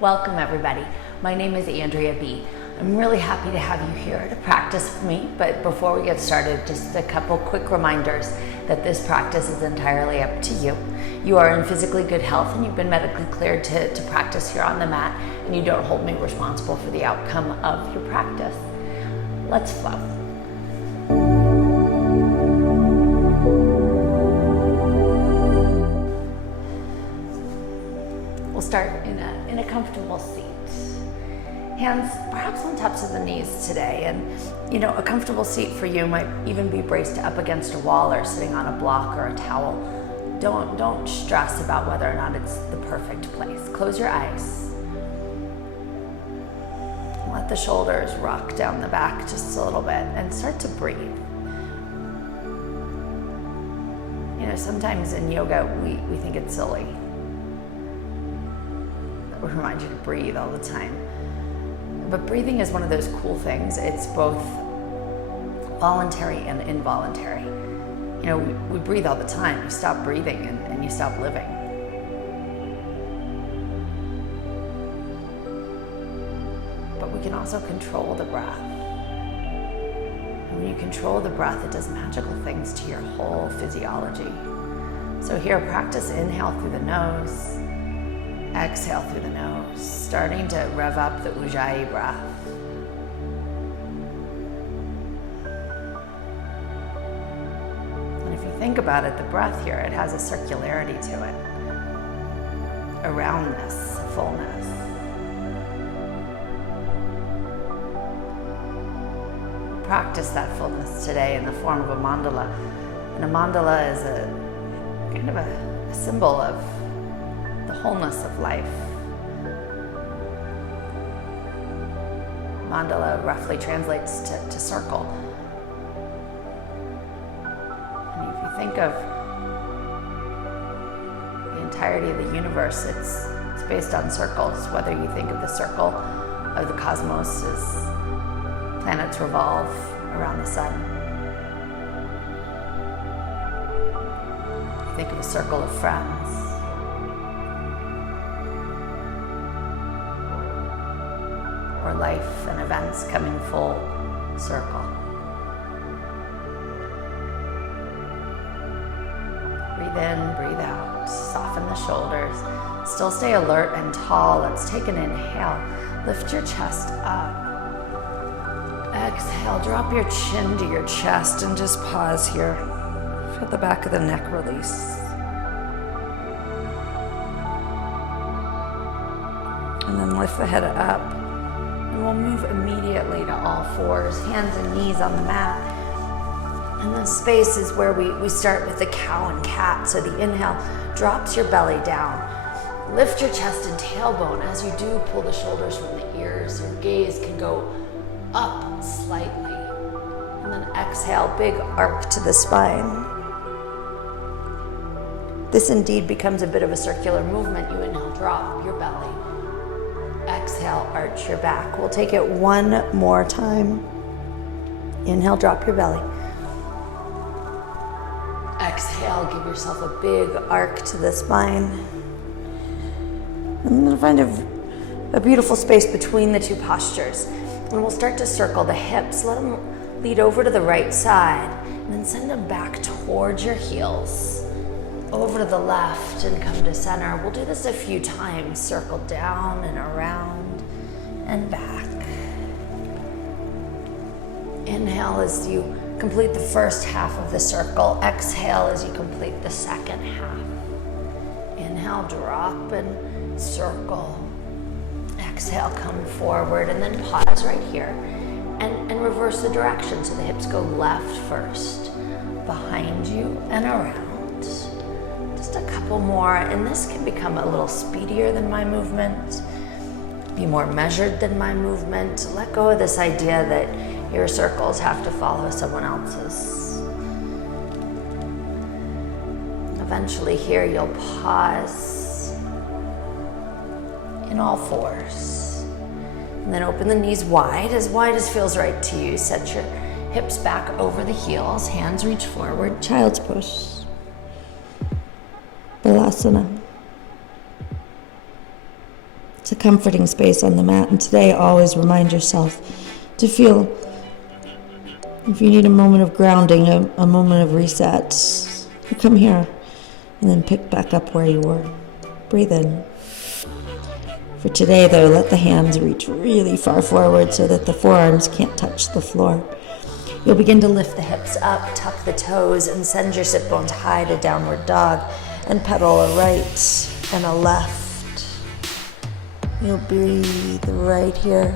Welcome everybody. My name is Andrea B. I'm really happy to have you here to practice with me, but before we get started, just a couple quick reminders that this practice is entirely up to you. You are in physically good health and you've been medically cleared to practice here on the mat, and you don't hold me responsible for the outcome of your practice. Let's flow. We'll start in a comfortable seat. Hands perhaps on tops of the knees today, and a comfortable seat for you might even be braced up against a wall or sitting on a block or a towel. Don't stress about whether or not it's the perfect place. Close your eyes. Let the shoulders rock down the back just a little bit and start to breathe. Sometimes in yoga we think it's silly. We remind you to breathe all the time. But breathing is one of those cool things. It's both voluntary and involuntary. We breathe all the time. You stop breathing and you stop living. But we can also control the breath. And when you control the breath, it does magical things to your whole physiology. So here, practice inhale through the nose. Exhale through the nose, starting to rev up the Ujjayi breath. And if you think about it, the breath here, it has a circularity to it, around this fullness. Practice that fullness today in the form of a mandala. And a mandala is a kind of a symbol of the wholeness of life. Mandala roughly translates to circle. And if you think of the entirety of the universe, it's based on circles. Whether you think of the circle of the cosmos as planets revolve around the sun. You think of a circle of friends. Or life and events coming full circle. Breathe in, breathe out. Soften the shoulders. Still stay alert and tall. Let's take an inhale. Lift your chest up. Exhale, drop your chin to your chest and just pause here. Feel the back of the neck release. And then lift the head up. And we'll move immediately to all fours, hands and knees on the mat. And this space is where we start with the cow and cat. So the inhale drops your belly down. Lift your chest and tailbone. As you do, pull the shoulders from the ears. Your gaze can go up slightly. And then exhale, big arc to the spine. This indeed becomes a bit of a circular movement. You inhale, drop your belly. Exhale, arch your back. We'll take it one more time. Inhale, drop your belly. Exhale, give yourself a big arc to the spine. And then find a beautiful space between the two postures. And we'll start to circle the hips. Let them lead over to the right side. And then send them back towards your heels. Over to the left and come to center. We'll do this a few times. Circle down and around and back. Inhale as you complete the first half of the circle. Exhale as you complete the second half. Inhale, drop and circle. Exhale, come forward and then pause right here and reverse the direction. So the hips go left first, behind you and around. Just a couple more, and this can become a little speedier than my movement, be more measured than my movement. Let go of this idea that your circles have to follow someone else's. Eventually here you'll pause in all fours. And then open the knees wide as feels right to you. Set your hips back over the heels, hands reach forward, child's pose. Balasana. It's a comforting space on the mat. And today, always remind yourself to feel, if you need a moment of grounding, a moment of reset, you come here and then pick back up where you were. Breathe in. For today, though, let the hands reach really far forward so that the forearms can't touch the floor. You'll begin to lift the hips up, tuck the toes, and send your sit bones high to downward dog, and pedal a right and a left. You'll breathe right here.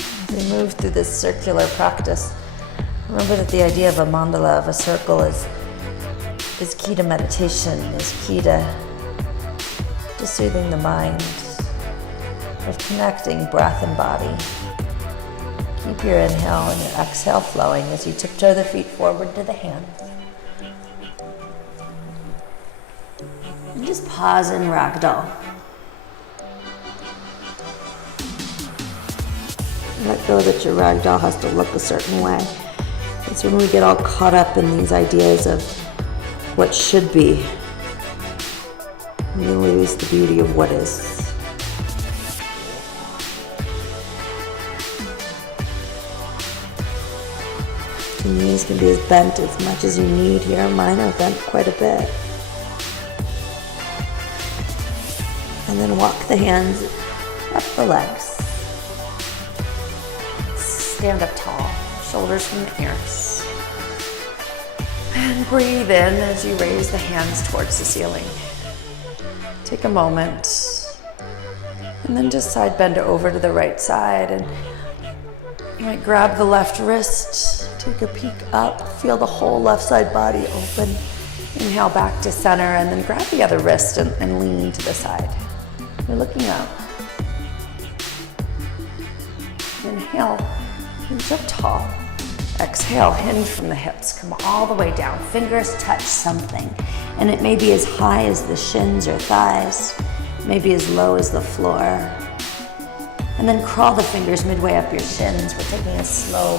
As we move through this circular practice, remember that the idea of a mandala, of a circle, is key to meditation, is key to soothing the mind, of connecting breath and body. Keep your inhale and your exhale flowing as you tiptoe the feet forward to the hands. And just pause in ragdoll. Let go that your ragdoll has to look a certain way. It's when we get all caught up in these ideas of what should be, we lose the beauty of what is. Your knees can be as bent as much as you need here. Mine are bent quite a bit. And then walk the hands up the legs. Stand up tall, shoulders from the ears. And breathe in as you raise the hands towards the ceiling. Take a moment, and then just side bend over to the right side, and you might grab the left wrist, take a peek up, feel the whole left side body open. Inhale back to center, and then grab the other wrist and lean to the side. You're looking up. Inhale, reach up tall. Exhale, hinge from the hips, come all the way down. Fingers touch something, and it may be as high as the shins or thighs, maybe as low as the floor. And then crawl the fingers midway up your shins. We're taking a slow,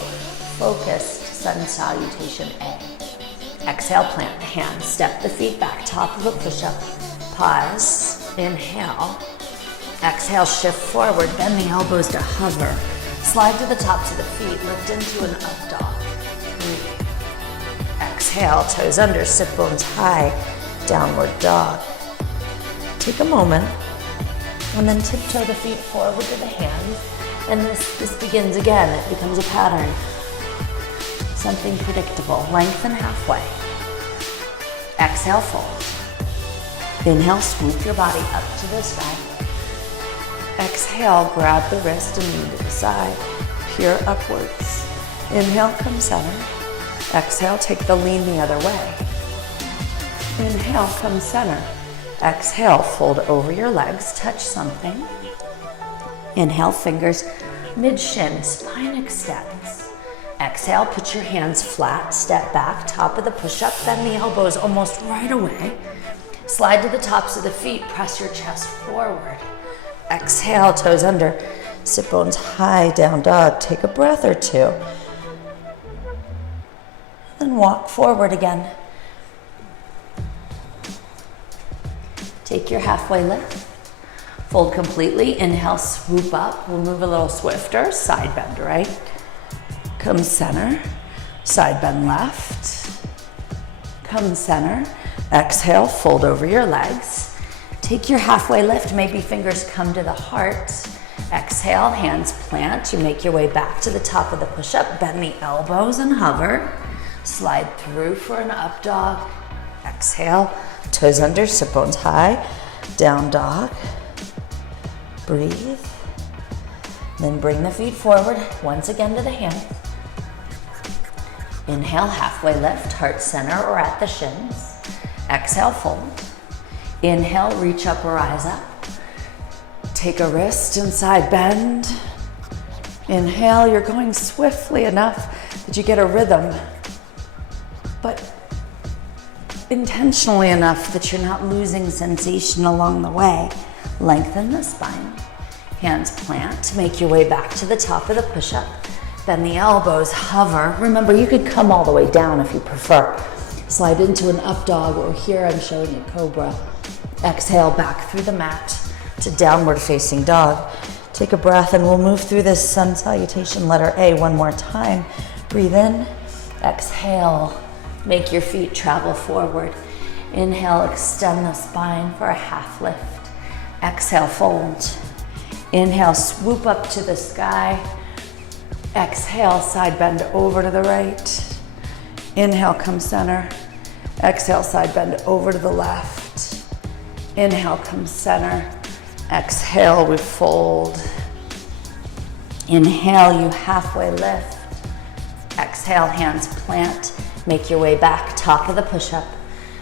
focused sun salutation A. Exhale, plant the hands, step the feet back, top of a push-up. Pause, inhale. Exhale, shift forward, bend the elbows to hover. Slide to the tops of the feet, lift into an up dog. Breathe. Exhale, toes under, sit bones high, downward dog. Take a moment, and then tiptoe the feet forward to the hands. And this begins again, it becomes a pattern. Something predictable, lengthen halfway. Exhale, fold. Inhale, swoop your body up to the sky. Exhale, grab the wrist and lean to the side, peer upwards. Inhale, come center. Exhale, take the lean the other way. Inhale, come center. Exhale, fold over your legs, touch something. Inhale, fingers mid-shin, spine extends. Exhale, put your hands flat, step back, top of the push-up, bend the elbows almost right away. Slide to the tops of the feet, press your chest forward. Exhale, toes under, sit bones high, down dog. Take a breath or two. Then walk forward again. Take your halfway lift. Fold completely. Inhale, swoop up. We'll move a little swifter. Side bend right. Come center. Side bend left. Come center. Exhale, fold over your legs. Take your halfway lift, maybe fingers come to the heart. Exhale, hands plant. You make your way back to the top of the push-up. Bend the elbows and hover. Slide through for an up dog. Exhale, toes under, sit bones high. Down dog. Breathe. Then bring the feet forward, once again to the hands. Inhale, halfway lift, heart center or at the shins. Exhale, fold. Inhale, reach up or rise up. Take a wrist and side bend. Inhale, you're going swiftly enough that you get a rhythm, but intentionally enough that you're not losing sensation along the way. Lengthen the spine. Hands plant. Make your way back to the top of the push-up. Bend the elbows, hover. Remember, you could come all the way down if you prefer. Slide into an up dog, or here I'm showing a cobra. Exhale back through the mat to downward facing dog. Take a breath and we'll move through this sun salutation letter A one more time. Breathe in, exhale, make your feet travel forward. Inhale, extend the spine for a half lift. Exhale, fold. Inhale, swoop up to the sky. Exhale, side bend over to the right. Inhale, come center. Exhale, side bend over to the left. Inhale, come center. Exhale, we fold. Inhale, you halfway lift. Exhale, hands plant. Make your way back, top of the push-up.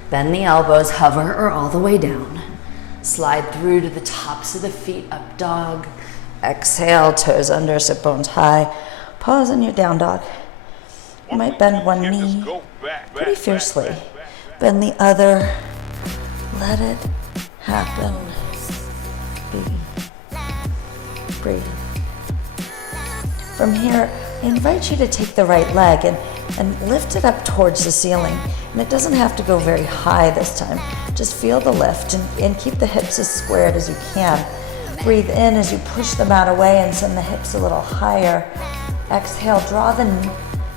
Bend the elbows, hover or all the way down. Slide through to the tops of the feet, up dog. Exhale, toes under, sit bones high. Pause in your down dog. You might bend one knee pretty fiercely. Bend the other. Let it happen. Breathe. From here, I invite you to take the right leg and lift it up towards the ceiling. And it doesn't have to go very high this time. Just feel the lift and keep the hips as squared as you can. Breathe in as you push the mat away and send the hips a little higher. Exhale, draw the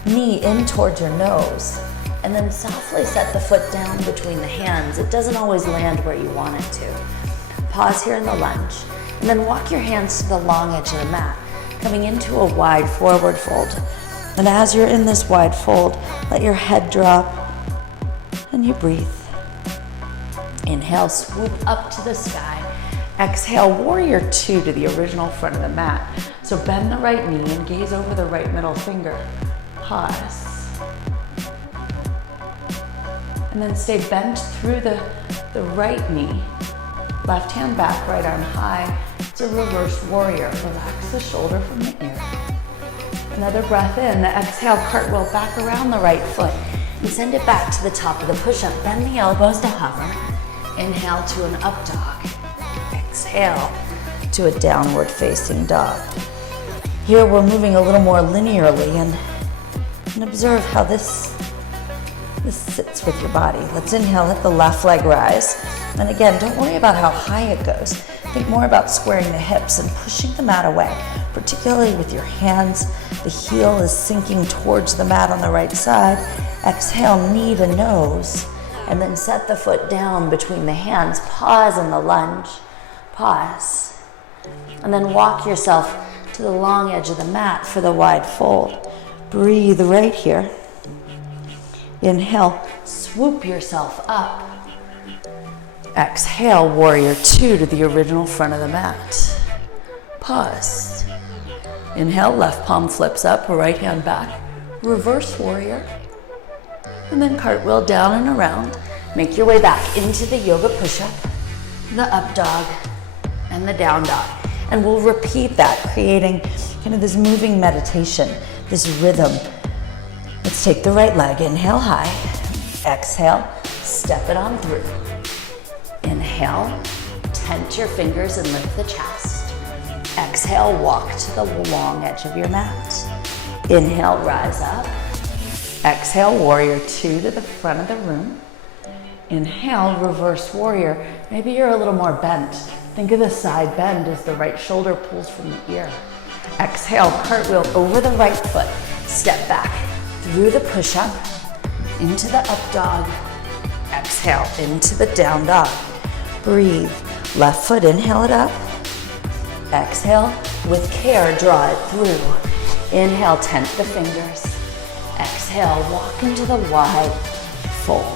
knee in towards your nose. And then softly set the foot down between the hands. It doesn't always land where you want it to. Pause here in the lunge. And then walk your hands to the long edge of the mat, coming into a wide forward fold. And as you're in this wide fold, let your head drop and you breathe. Inhale, swoop up to the sky. Exhale, warrior two to the original front of the mat. So bend the right knee and gaze over the right middle finger. Pause. And then stay bent through the right knee. Left hand back, right arm high. It's a reverse warrior. Relax the shoulder from the ear. Another breath in. The exhale, cartwheel back around the right foot. And send it back to the top of the push-up. Bend the elbows to hover. Inhale to an up dog. Exhale to a downward facing dog. Here we're moving a little more linearly and observe how this sits with your body. Let's inhale, let the left leg rise. And again, don't worry about how high it goes. Think more about squaring the hips and pushing the mat away, particularly with your hands. The heel is sinking towards the mat on the right side. Exhale, knee to nose, and then set the foot down between the hands. Pause in the lunge. Pause. And then walk yourself to the long edge of the mat for the wide fold. Breathe right here. Inhale, swoop yourself up. Exhale, warrior two to the original front of the mat. Pause. Inhale, left palm flips up, right hand back. Reverse warrior. And then cartwheel down and around. Make your way back into the yoga push-up, the up dog, and the down dog. And we'll repeat that, creating kind of this moving meditation, this rhythm. Let's take the right leg. Inhale high. Exhale, step it on through. Inhale, tent your fingers and lift the chest. Exhale, walk to the long edge of your mat. Inhale, rise up. Exhale, warrior two to the front of the room. Inhale, reverse warrior. Maybe you're a little more bent. Think of the side bend as the right shoulder pulls from the ear. Exhale, cartwheel over the right foot. Step back through the push-up, into the up dog. Exhale, into the down dog. Breathe. Left foot, inhale it up. Exhale, with care, draw it through. Inhale, tent the fingers. Exhale, walk into the wide fold.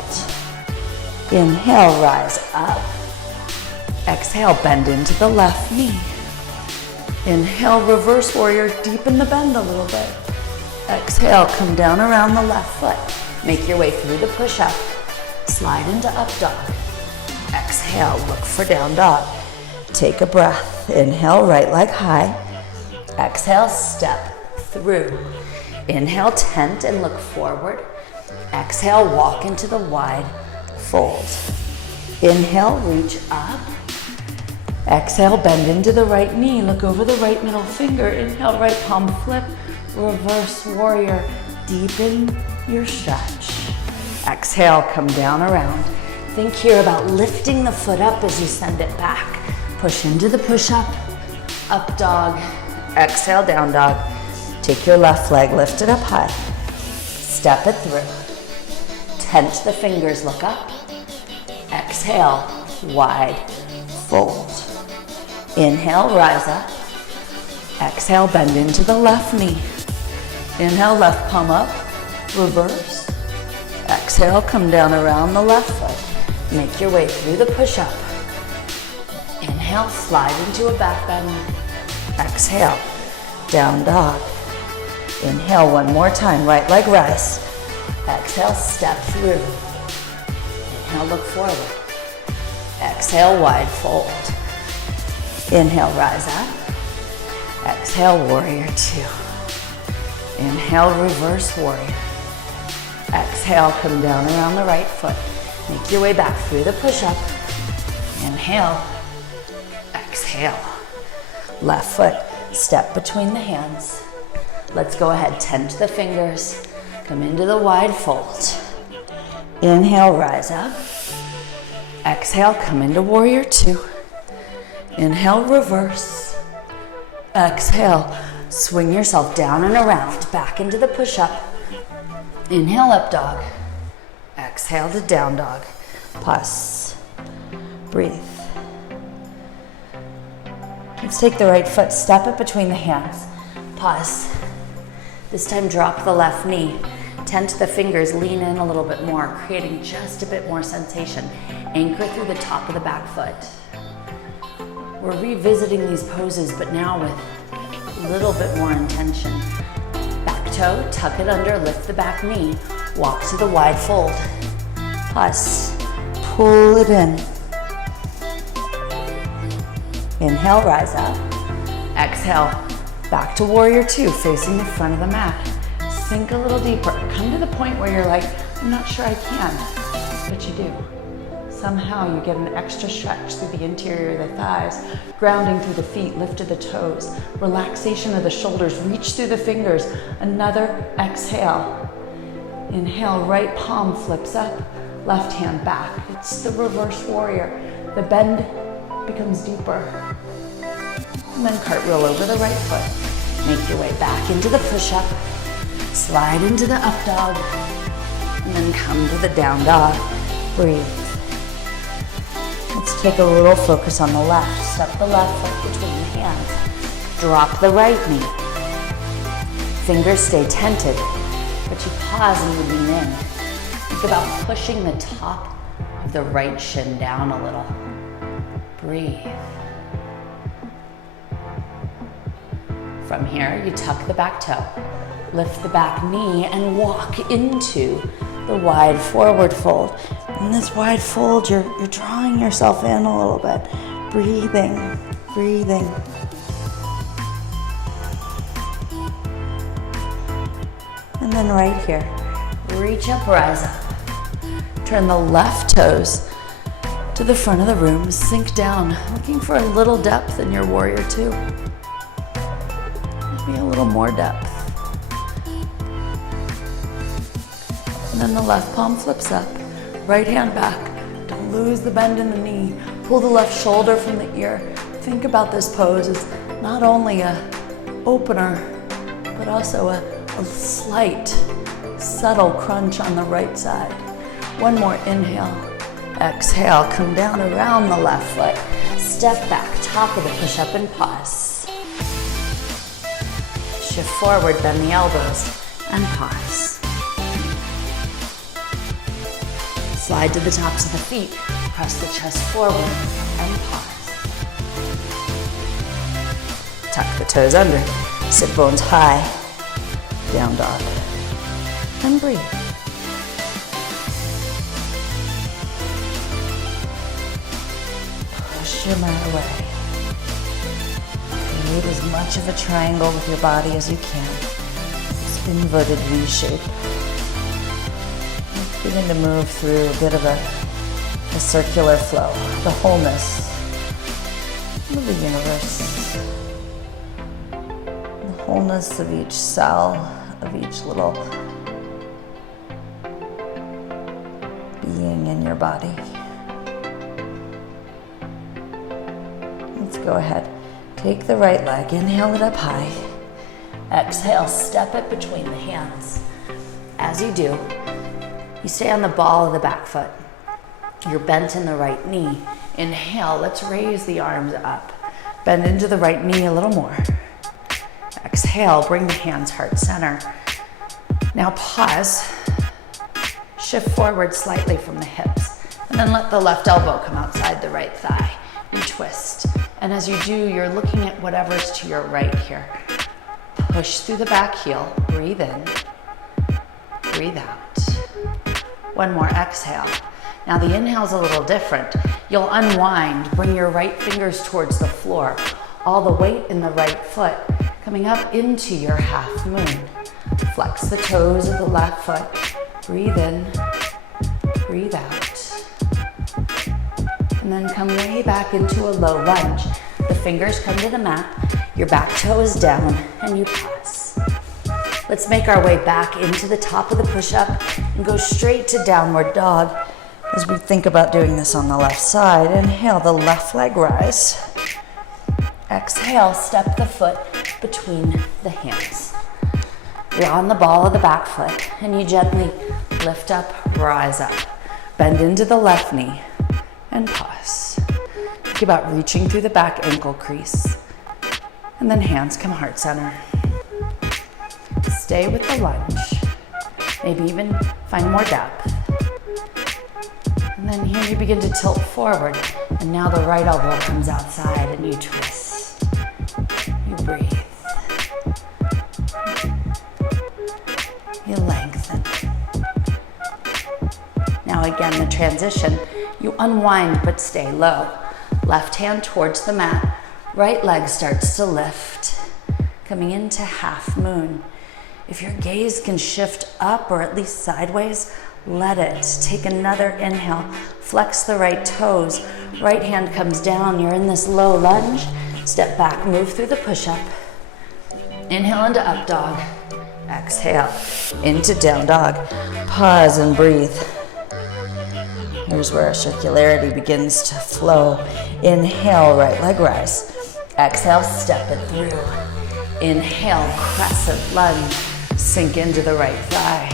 Inhale, rise up. Exhale, bend into the left knee. Inhale, reverse warrior, deepen the bend a little bit. Exhale, come down around the left foot. Make your way through the push-up. Slide into up dog. Exhale, look for down dog. Take a breath. Inhale, right leg high. Exhale, step through. Inhale, tent and look forward. Exhale, walk into the wide fold. Inhale, reach up. Exhale, bend into the right knee. Look over the right middle finger. Inhale, right palm flip. Reverse warrior. Deepen your stretch. Exhale, come down around. Think here about lifting the foot up as you send it back. Push into the push-up, up dog, exhale, down dog. Take your left leg, lift it up high. Step it through. Tense the fingers, look up. Exhale, wide, fold. Inhale, rise up. Exhale, bend into the left knee. Inhale, left palm up, reverse. Exhale, come down around the left foot. Make your way through the push-up. Inhale, slide into a back bend. Exhale, down dog. Inhale one more time, right leg rise. Exhale, step through. Inhale, look forward. Exhale, wide fold. Inhale, rise up. Exhale, warrior two. Inhale, reverse warrior. Exhale, come down around the right foot. Make your way back through the push-up. Inhale, exhale. Left foot, step between the hands. Let's go ahead, tense the fingers. Come into the wide fold. Inhale, rise up. Exhale, come into warrior two. Inhale, reverse. Exhale, swing yourself down and around, back into the push-up. Inhale, up dog. Exhale to down dog. Pause. Breathe. Let's take the right foot, step it between the hands. Pause. This time drop the left knee. Tense the fingers, lean in a little bit more, creating just a bit more sensation. Anchor through the top of the back foot. We're revisiting these poses, but now with a little bit more intention. Back toe, tuck it under, lift the back knee. Walk to the wide fold. Pause. Pull it in. Inhale, rise up. Exhale, back to warrior two, facing the front of the mat. Sink a little deeper. Come to the point where you're like, I'm not sure I can, but you do. Somehow you get an extra stretch through the interior of the thighs, grounding through the feet, lift to the toes, relaxation of the shoulders, reach through the fingers. Another exhale. Inhale, right palm flips up, left hand back. It's the reverse warrior. The bend becomes deeper. And then cartwheel over the right foot. Make your way back into the push-up. Slide into the up dog. And then come to the down dog. Breathe. Let's take a little focus on the left. Step the left foot between the hands. Drop the right knee. Fingers stay tented, but you pause and you lean in. Think about pushing the top of the right shin down a little. Breathe. From here, you tuck the back toe, lift the back knee, and walk into the wide forward fold. In this wide fold, you're drawing yourself in a little bit. Breathing, breathing. And then right here, reach up, rise up. Turn the left toes to the front of the room, sink down, looking for a little depth in your warrior two. Maybe a little more depth. And then the left palm flips up, right hand back. Don't lose the bend in the knee. Pull the left shoulder from the ear. Think about this pose as not only a opener, but also a slight, subtle crunch on the right side. One more inhale. Exhale, come down around the left foot. Step back, top of the push-up and pause. Shift forward, bend the elbows, and pause. Slide to the tops of the feet, press the chest forward, and pause. Tuck the toes under, sit bones high, down dog, and breathe. Push your mat away. Create as much of a triangle with your body as you can. This inverted V shape. Begin to move through a bit of a circular flow, the wholeness of the universe. The wholeness of each cell, of each little being in your body. Go ahead. Take the right leg, inhale it up high. Exhale, step it between the hands. As you do, you stay on the ball of the back foot. You're bent in the right knee. Inhale, let's raise the arms up. Bend into the right knee a little more. Exhale, bring the hands heart center. Now pause. Shift forward slightly from the hips. And then let the left elbow come outside the right thigh and twist. And as you do, you're looking at whatever's to your right here. Push through the back heel. Breathe in. Breathe out. One more exhale. Now the inhale's a little different. You'll unwind, bring your right fingers towards the floor. All the weight in the right foot coming up into your half moon. Flex the toes of the left foot. Breathe in, breathe out. And then come way back into a low lunge. The fingers come to the mat, your back toe is down, and you pause. Let's make our way back into the top of the push-up and go straight to downward dog. As we think about doing this on the left side, inhale, the left leg rise. Exhale, step the foot between the hands. You're on the ball of the back foot, and you gently lift up, rise up. Bend into the left knee, and pause. Think about reaching through the back ankle crease. And then hands come heart center. Stay with the lunge. Maybe even find more depth. And then here you begin to tilt forward, and now the right elbow comes outside and you twist. You breathe. You lengthen. Now again, the transition, you unwind but stay low. Left hand towards the mat, right leg starts to lift, coming into half moon. If your gaze can shift up or at least sideways, let it. Take another inhale, flex the right toes, right hand comes down, you're in this low lunge, step back, move through the push-up. Inhale into up dog, exhale into down dog, pause and breathe. Here's where our circularity begins to flow. Inhale, right leg rise, exhale, step it through. Inhale, crescent lunge, sink into the right thigh.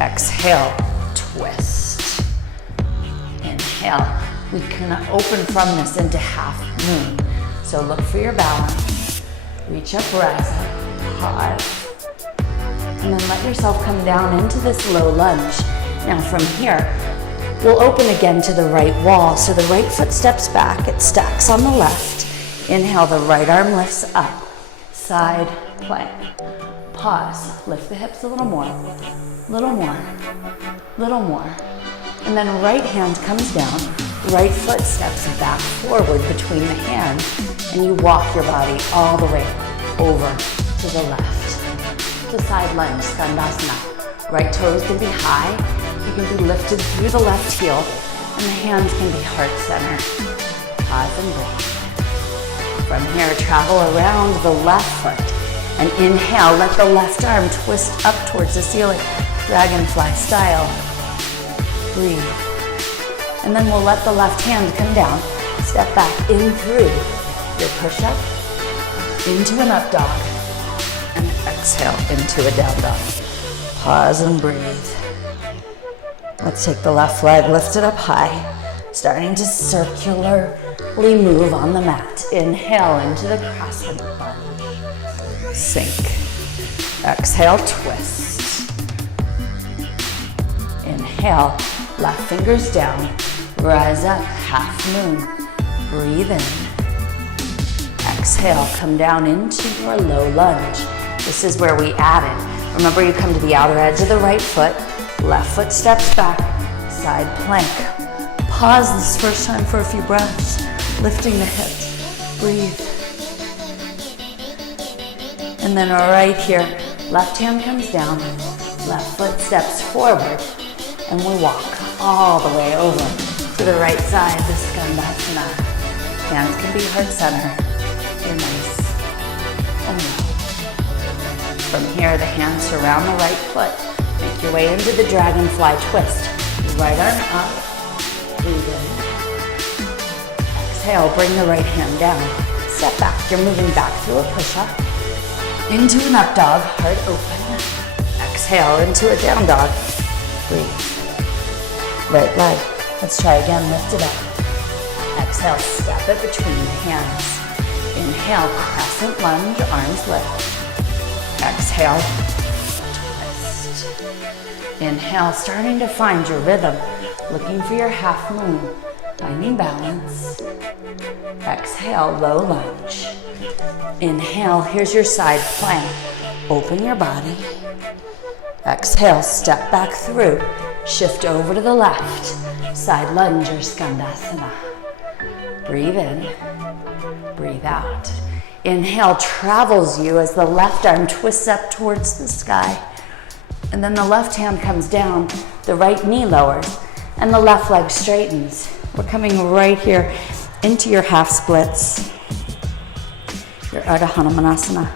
Exhale, twist. Inhale, we can open from this into half moon. So look for your balance. Reach up, rise up, pause. And then let yourself come down into this low lunge. Now from here, we'll open again to the right wall. So the right foot steps back, it stacks on the left. Inhale, the right arm lifts up, side plank. Pause, lift the hips a little more, little more, little more. And then right hand comes down, right foot steps back forward between the hands, and you walk your body all the way over to the left. To side lunge, Skandasana. Right toes can be high, you can be lifted through the left heel, and the hands can be heart center. Pause and breathe. From here, travel around the left foot. And inhale, let the left arm twist up towards the ceiling, dragonfly style. Breathe. And then we'll let the left hand come down, step back in through your push-up, into an up dog, and exhale into a down dog. Pause and breathe. Let's take the left leg, lift it up high, starting to circularly move on the mat. Inhale into the crescent lunge. Sink. Exhale, twist. Inhale, left fingers down, rise up, half moon. Breathe in. Exhale, come down into your low lunge. This is where we added. Remember, you come to the outer edge of the right foot, left foot steps back, side plank. Pause this first time for a few breaths, lifting the hips. Breathe. And then right here, left hand comes down, left foot steps forward, and we walk all the way over to the right side, the Skandasana. Hands can be heart center. You're nice and low. From here, the hands surround the right foot. Make your way into the dragonfly twist. Right arm up, breathe in. Exhale, bring the right hand down. Step back, you're moving back through a push-up. Into an up dog, heart open. Exhale, into a down dog. Breathe. Right leg. Let's try again, lift it up. Exhale, step it between the hands. Inhale, crescent lunge, arms lift. Exhale, twist. Inhale, starting to find your rhythm. Looking for your half moon. Finding balance. Exhale, low lunge. Inhale, here's your side plank. Open your body. Exhale, step back through. Shift over to the left. Side lunge or skandasana. Breathe in, breathe out. Inhale travels you as the left arm twists up towards the sky. And then the left hand comes down, the right knee lowers, and the left leg straightens. We're coming right here into your half splits, your Ardha Hanumanasana.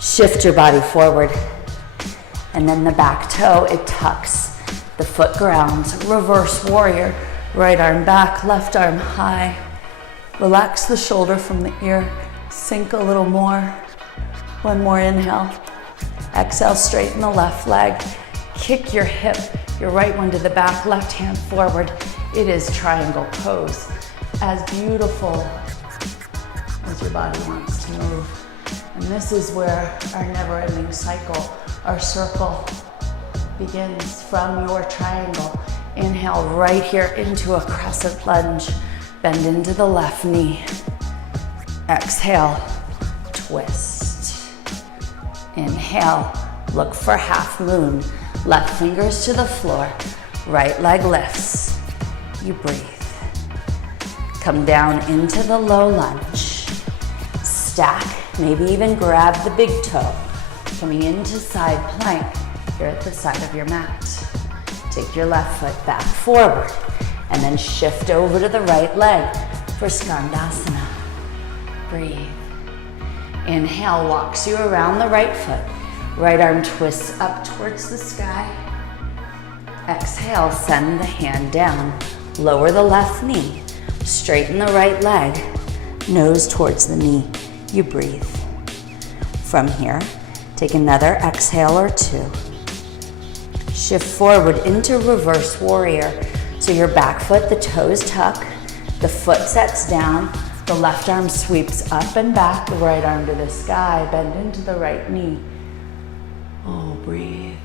Shift your body forward, and then the back toe, it tucks. The foot grounds, reverse warrior, right arm back, left arm high. Relax the shoulder from the ear, sink a little more. One more inhale. Exhale, straighten the left leg. Kick your hip, your right one to the back, left hand forward. It is triangle pose. As beautiful as your body wants to move. And this is where our never-ending cycle, our circle, begins from your triangle. Inhale right here into a crescent lunge. Bend into the left knee. Exhale, twist. Inhale, look for half moon. Left fingers to the floor. Right leg lifts. You breathe. Come down into the low lunge. Stack, maybe even grab the big toe. Coming into side plank. You're at the side of your mat. Take your left foot back forward and then shift over to the right leg for skandasana. Breathe. Inhale, walks you around the right foot. Right arm twists up towards the sky. Exhale, send the hand down. Lower the left knee. Straighten the right leg. Nose towards the knee. You breathe. From here, take another exhale or two. Shift forward into reverse warrior. So your back foot, the toes tuck, the foot sets down, the left arm sweeps up and back, the right arm to the sky, bend into the right knee. Oh, breathe.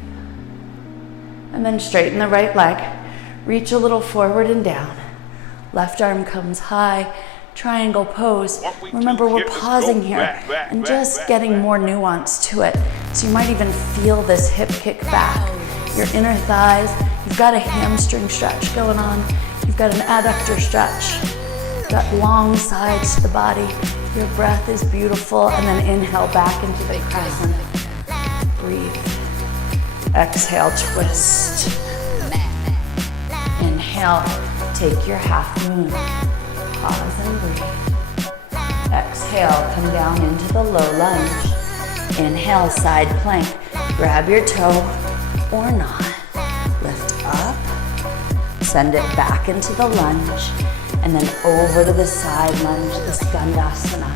And then straighten the right leg, reach a little forward and down. Left arm comes high, triangle pose. Remember, we're pausing here and just getting more nuance to it. So you might even feel this hip kick back. Your inner thighs, you've got a hamstring stretch going on. You've got an adductor stretch. You've got long sides to the body. Your breath is beautiful. And then inhale back into the crescent. Breathe. Exhale, twist. Inhale, take your half moon. Pause and breathe. Exhale, come down into the low lunge. Inhale, side plank. Grab your toe or not. Lift up. Send it back into the lunge. And then over to the side lunge, the skandasana.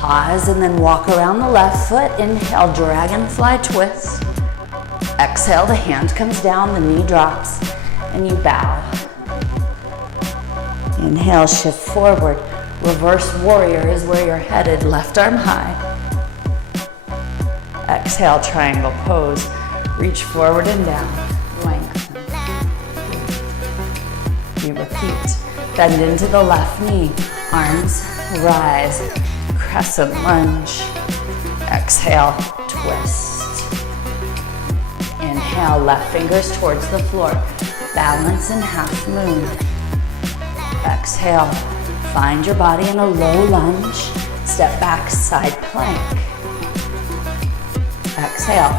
Pause and then walk around the left foot. Inhale, dragonfly twist. Exhale, the hand comes down, the knee drops, and you bow. Inhale, shift forward. Reverse warrior is where you're headed, left arm high. Exhale, triangle pose. Reach forward and down, lengthen. You repeat. Bend into the left knee, arms rise, crescent lunge. Exhale, twist. Inhale, left fingers towards the floor. Balance in half moon. Exhale, find your body in a low lunge. Step back, side plank. Exhale,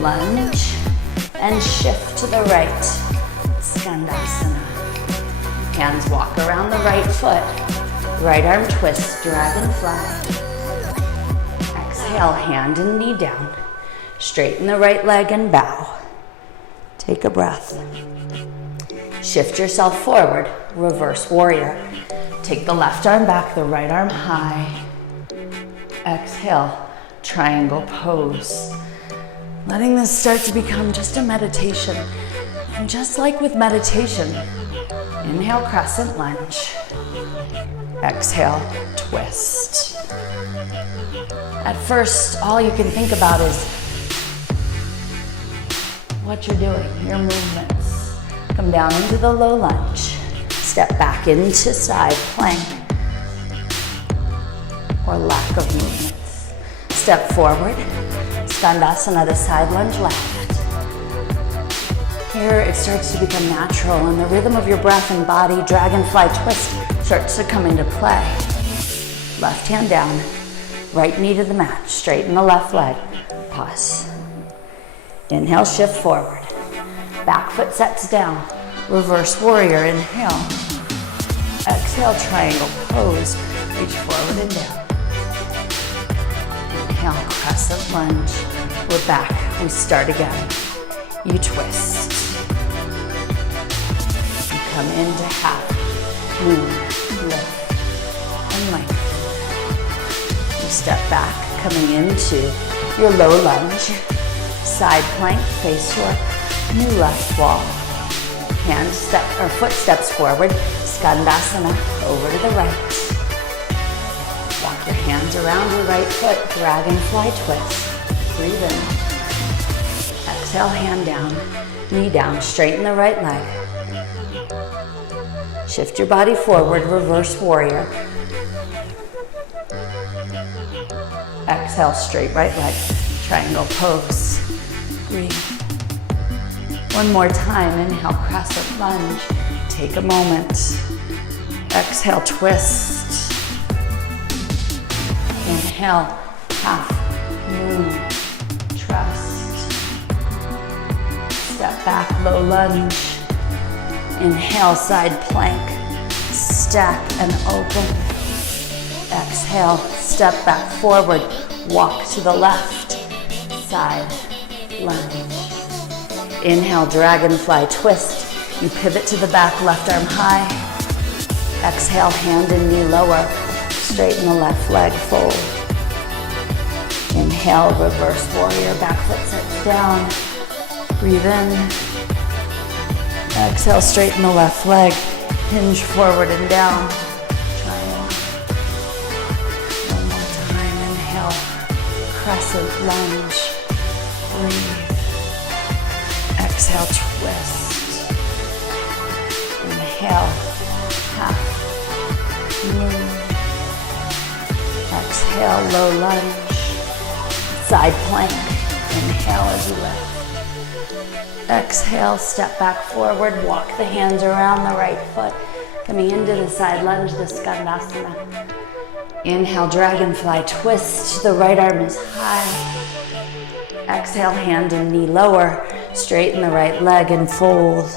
lunge, and shift to the right. Skandasana. Hands walk around the right foot. Right arm twist, dragonfly. Exhale, hand and knee down. Straighten the right leg and bow. Take a breath. Shift yourself forward, reverse warrior. Take the left arm back, the right arm high. Exhale, triangle pose. Letting this start to become just a meditation. And just like with meditation, inhale, crescent lunge. Exhale, twist. At first, all you can think about is what you're doing, your movements. Come down into the low lunge. Step back into side plank or lack of movements. Step forward, Skandasana, the side lunge left. Here it starts to become natural and the rhythm of your breath and body, dragonfly twist, starts to come into play. Left hand down, right knee to the mat, straighten the left leg, pause. Inhale, shift forward. Back foot sets down, reverse warrior, inhale. Exhale, triangle pose, reach forward and down. Inhale, crescent lunge. We're back, we start again. You twist. You come into half, moon, lift, and length. You step back, coming into your low lunge. Side plank, face your new left wall. Hand step or foot steps forward, Skandasana, over to the right. Walk your hands around your right foot, dragonfly twist. Breathe in. Exhale, hand down, knee down, straighten the right leg. Shift your body forward, reverse warrior. Exhale, straight right leg, triangle pose. Breathe. One more time, inhale, crescent lunge. Take a moment. Exhale, twist. Inhale, half, moon, trust. Step back, low lunge. Inhale, side plank. Stack and open. Exhale, step back forward. Walk to the left. Side lunge. Inhale, dragonfly twist. You pivot to the back, left arm high. Exhale, hand and knee lower. Straighten the left leg, fold. Inhale, reverse warrior, back foot sits down. Breathe in. Exhale, straighten the left leg. Hinge forward and down. Triangle. One more time, inhale, crescent lunge. Breathe. Exhale, twist. Inhale, half, moon. Exhale, low lunge. Side plank. Inhale as you lift. Exhale, step back forward. Walk the hands around the right foot. Coming into the side lunge, the Skandasana. Inhale, dragonfly twist. The right arm is high. Exhale, hand and knee lower. Straighten the right leg and fold.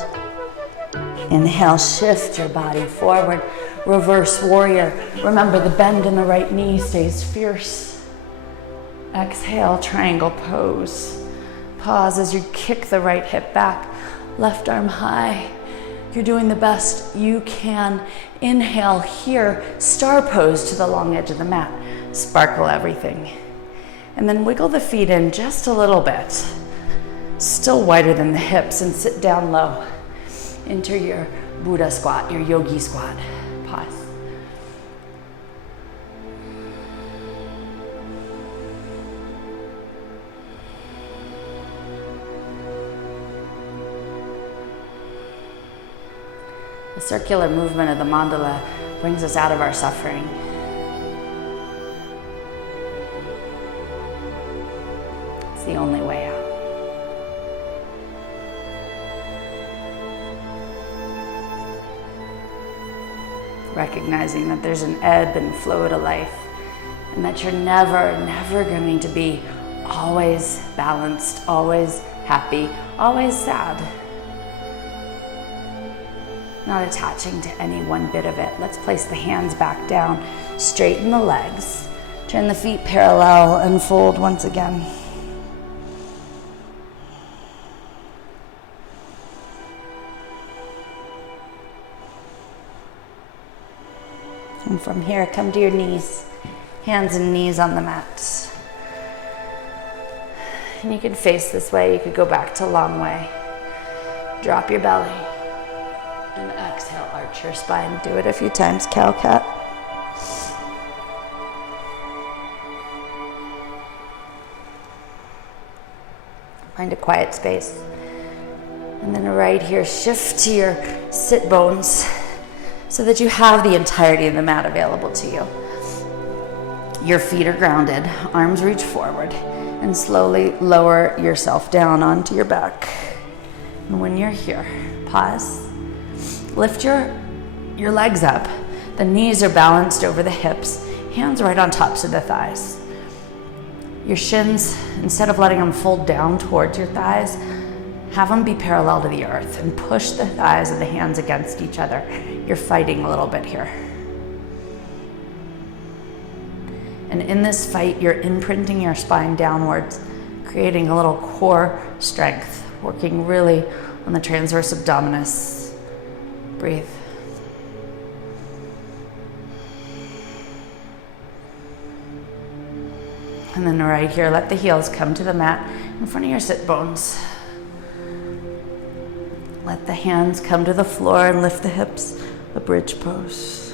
Inhale, shift your body forward. Reverse warrior. Remember, the bend in the right knee stays fierce. Exhale, triangle pose. Pause as you kick the right hip back. Left arm high. You're doing the best you can. Inhale here, star pose to the long edge of the mat. Sparkle everything. And then wiggle the feet in just a little bit. Still wider than the hips, and sit down low. Enter your Buddha squat, your yogi squat. Pause. The circular movement of the mandala brings us out of our suffering. It's the only way out. Recognizing that there's an ebb and flow to life, and that you're never going to be always balanced, always happy, always sad. Not attaching to any one bit of it. Let's place the hands back down, straighten the legs, turn the feet parallel, and fold once again. And from here, come to your knees, hands and knees on the mat. And you can face this way, you could go back to long way. Drop your belly. And exhale, arch your spine. Do it a few times, cow-cat. Find a quiet space. And then right here, shift to your sit bones so that you have the entirety of the mat available to you. Your feet are grounded, arms reach forward, and slowly lower yourself down onto your back. And when you're here, pause. Lift your legs up. The knees are balanced over the hips, hands right on tops of the thighs. Your shins, instead of letting them fold down towards your thighs, have them be parallel to the earth and push the thighs and the hands against each other. You're fighting a little bit here. And in this fight, you're imprinting your spine downwards, creating a little core strength, working really on the transverse abdominis. Breathe. And then right here, let the heels come to the mat in front of your sit bones. Let the hands come to the floor and lift the hips, a bridge pose.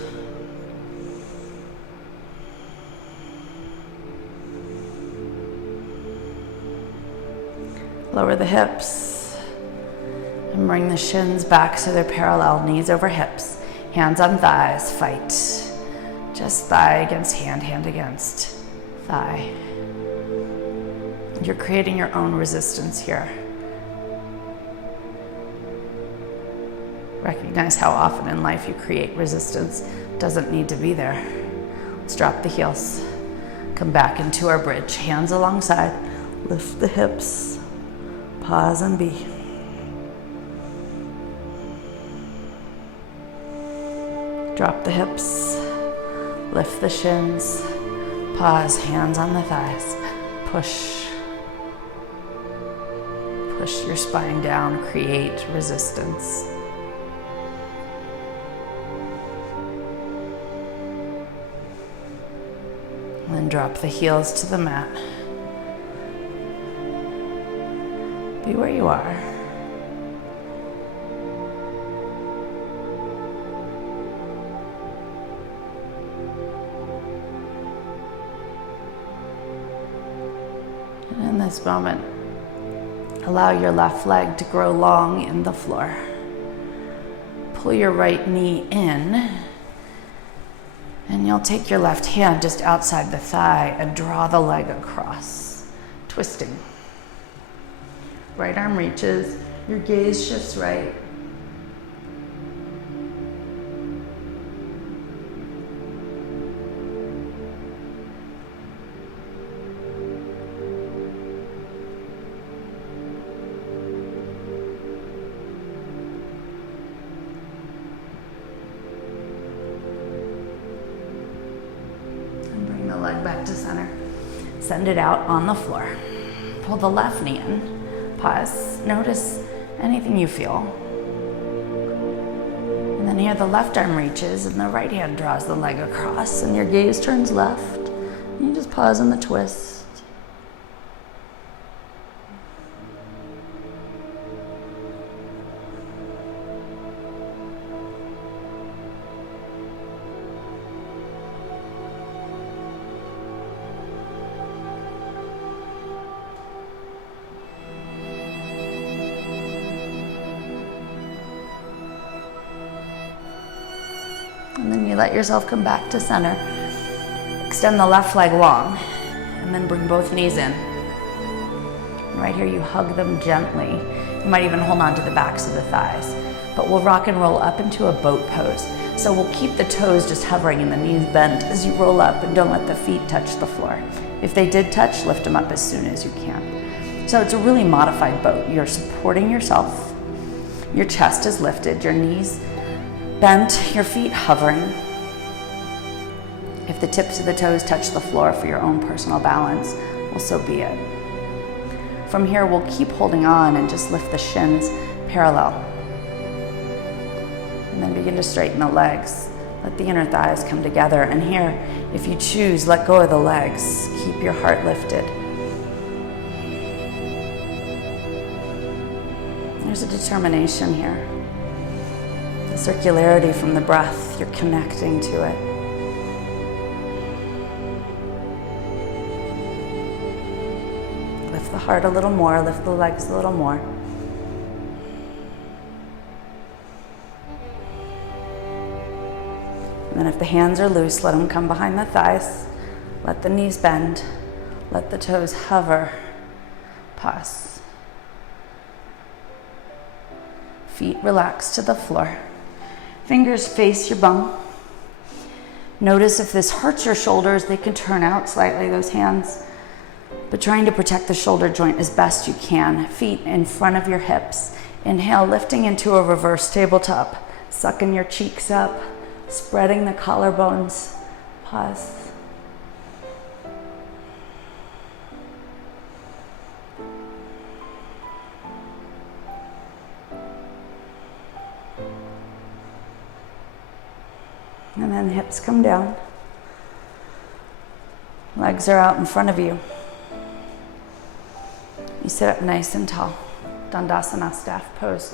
Lower the hips and bring the shins back so they're parallel, knees over hips, hands on thighs, fight. Just thigh against hand, hand against thigh. You're creating your own resistance here. Recognize how often in life you create resistance. Doesn't need to be there. Let's drop the heels. Come back into our bridge. Hands alongside. Lift the hips. Pause and be. Drop the hips. Lift the shins. Pause. Hands on the thighs. Push. Push your spine down. Create resistance. And then drop the heels to the mat. Be where you are. And in this moment, allow your left leg to grow long in the floor. Pull your right knee in. And you'll take your left hand just outside the thigh and draw the leg across, twisting. Right arm reaches, your gaze shifts right. Leg back to center. Send it out on the floor. Pull the left knee in. Pause. Notice anything you feel. And then here the left arm reaches and the right hand draws the leg across and your gaze turns left. And you just pause in the twist. And then you let yourself come back to center. Extend the left leg long, and then bring both knees in. And right here, you hug them gently. You might even hold on to the backs of the thighs. But we'll rock and roll up into a boat pose. So we'll keep the toes just hovering and the knees bent as you roll up, and don't let the feet touch the floor. If they did touch, lift them up as soon as you can. So it's a really modified boat. You're supporting yourself. Your chest is lifted, your knees bent, your feet hovering. If the tips of the toes touch the floor for your own personal balance, well, so be it. From here, we'll keep holding on and just lift the shins parallel. And then begin to straighten the legs. Let the inner thighs come together. And here, if you choose, let go of the legs. Keep your heart lifted. There's a determination here. The circularity from the breath, you're connecting to it. Lift the heart a little more, lift the legs a little more. And then if the hands are loose, let them come behind the thighs. Let the knees bend. Let the toes hover. Pause. Feet relax to the floor. Fingers face your bum. Notice if this hurts your shoulders, they can turn out slightly, those hands. But trying to protect the shoulder joint as best you can. Feet in front of your hips. Inhale, lifting into a reverse tabletop. Sucking your cheeks up. Spreading the collarbones. Pause. And then hips come down. Legs are out in front of you. You sit up nice and tall. Dandasana, staff pose.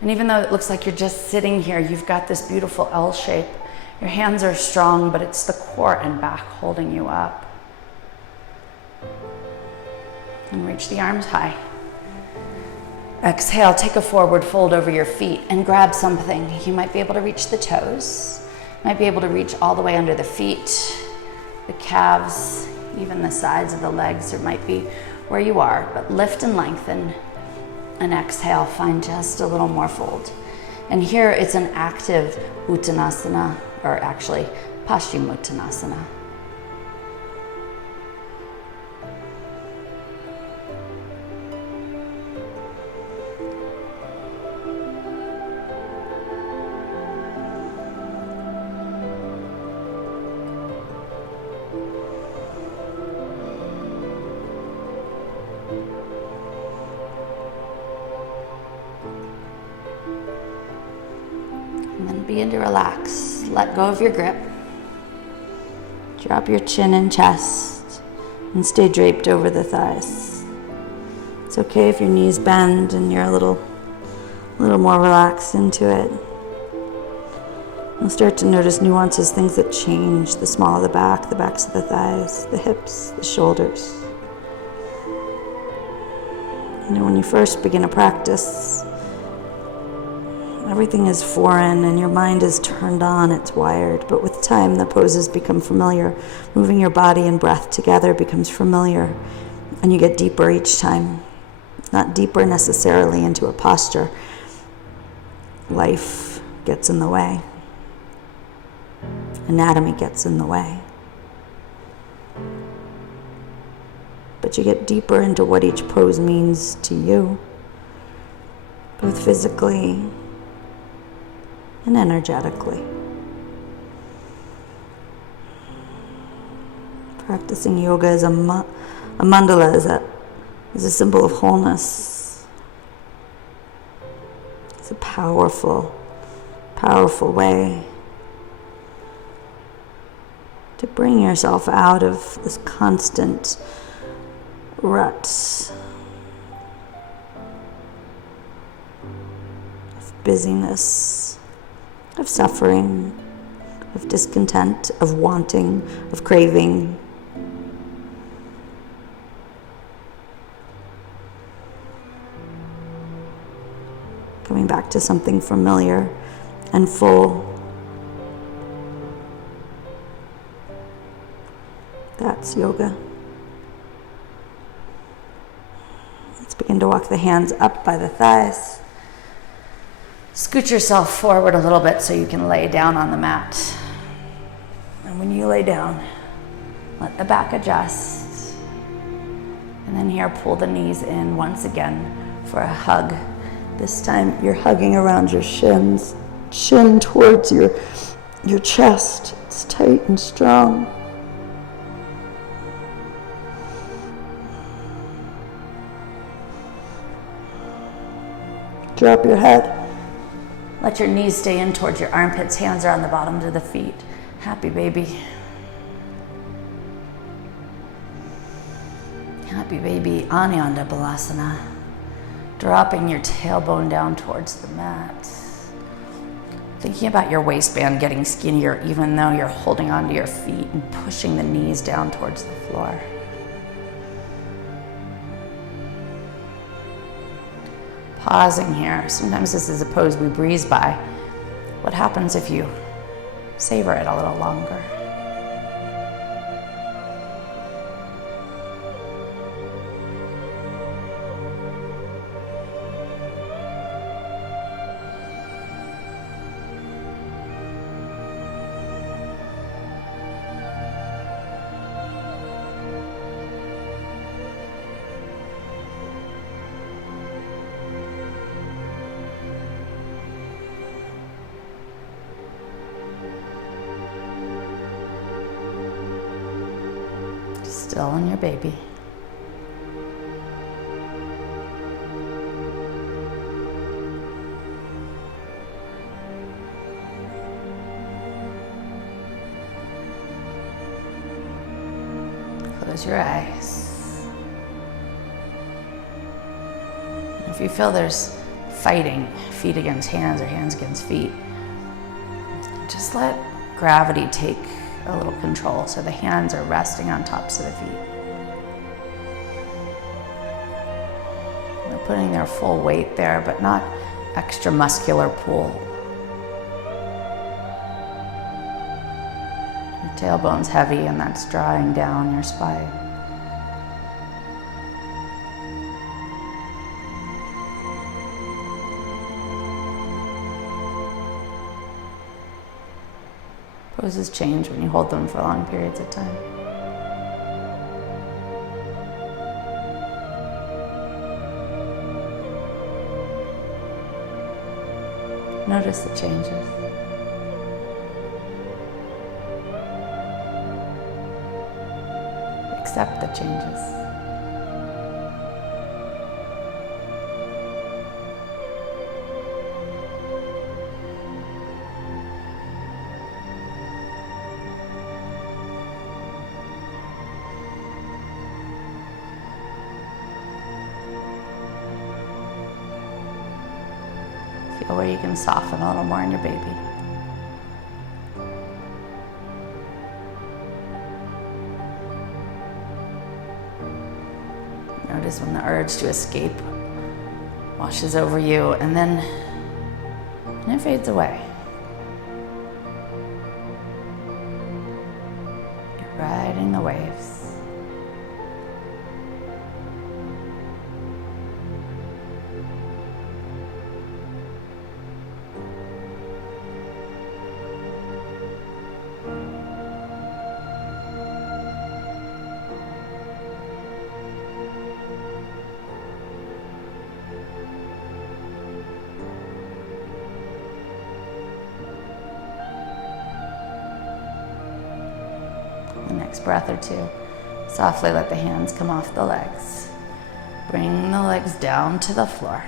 And even though it looks like you're just sitting here, you've got this beautiful L shape. Your hands are strong, but it's the core and back holding you up. And reach the arms high. Exhale, take a forward fold over your feet and grab something. You might be able to reach the toes. Might be able to reach all the way under the feet, the calves, even the sides of the legs. It might be where you are, but lift and lengthen. And exhale, find just a little more fold. And here it's an active Uttanasana, or actually Paschimottanasana. And then begin to relax. Let go of your grip. Drop your chin and chest and stay draped over the thighs. It's okay if your knees bend and you're a little more relaxed into it. You'll start to notice nuances, things that change, the small of the backs of the thighs, the hips, the shoulders. You know, when you first begin a practice, everything is foreign and your mind is turned on, it's wired. But with time, the poses become familiar. Moving your body and breath together becomes familiar, and you get deeper each time. Not deeper necessarily into a posture. Life gets in the way. Anatomy gets in the way. But you get deeper into what each pose means to you, both physically and energetically. Practicing yoga is a mandala is a symbol of wholeness. It's a powerful, powerful way to bring yourself out of this constant rut of busyness, of suffering, of discontent, of wanting, of craving. Coming back to something familiar and full. That's yoga. Let's begin to walk the hands up by the thighs. Scoot yourself forward a little bit so you can lay down on the mat. And when you lay down, let the back adjust. And then here, pull the knees in once again for a hug. This time you're hugging around your shins, chin towards your chest. It's tight and strong. Drop your head. Let your knees stay in towards your armpits. Hands are on the bottoms of the feet. Happy baby. Happy baby, Anyanda Balasana. Dropping your tailbone down towards the mat. Thinking about your waistband getting skinnier even though you're holding onto your feet and pushing the knees down towards the floor. Pausing here. Sometimes this is a pose we breeze by. What happens if you savor it a little longer? Still on your baby. Close your eyes. If you feel there's fighting, feet against hands or hands against feet, just let gravity take a little control so the hands are resting on tops of the feet. They're putting their full weight there, but not extra muscular pull. Your tailbone's heavy and that's drawing down your spine. Poses change when you hold them for long periods of time. Notice the changes. Accept the changes. Feel where you can soften a little more in your baby. Notice when the urge to escape washes over you and it fades away. You're riding the waves. The next breath or two, softly let the hands come off the legs. Bring the legs down to the floor.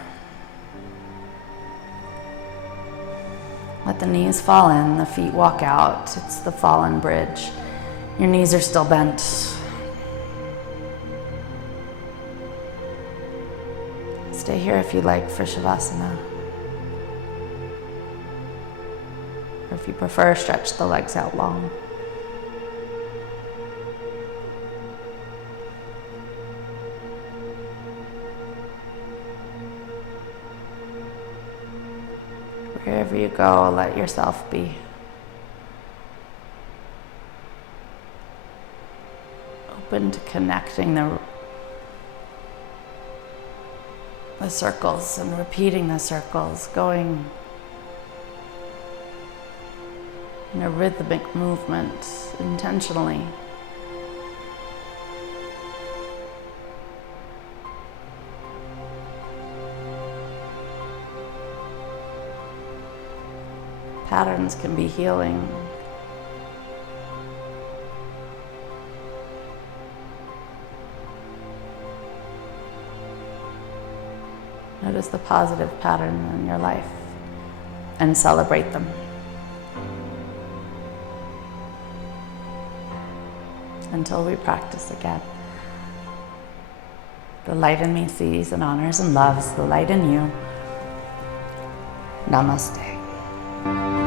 Let the knees fall in, the feet walk out. It's the fallen bridge. Your knees are still bent. Stay here if you'd like for Shavasana. Or if you prefer, stretch the legs out long. Wherever you go, let yourself be. Open to connecting the circles and repeating the circles, going in a rhythmic movement intentionally. Patterns can be healing. Notice the positive pattern in your life and celebrate them. Until we practice again. The light in me sees and honors and loves the light in you. Namaste.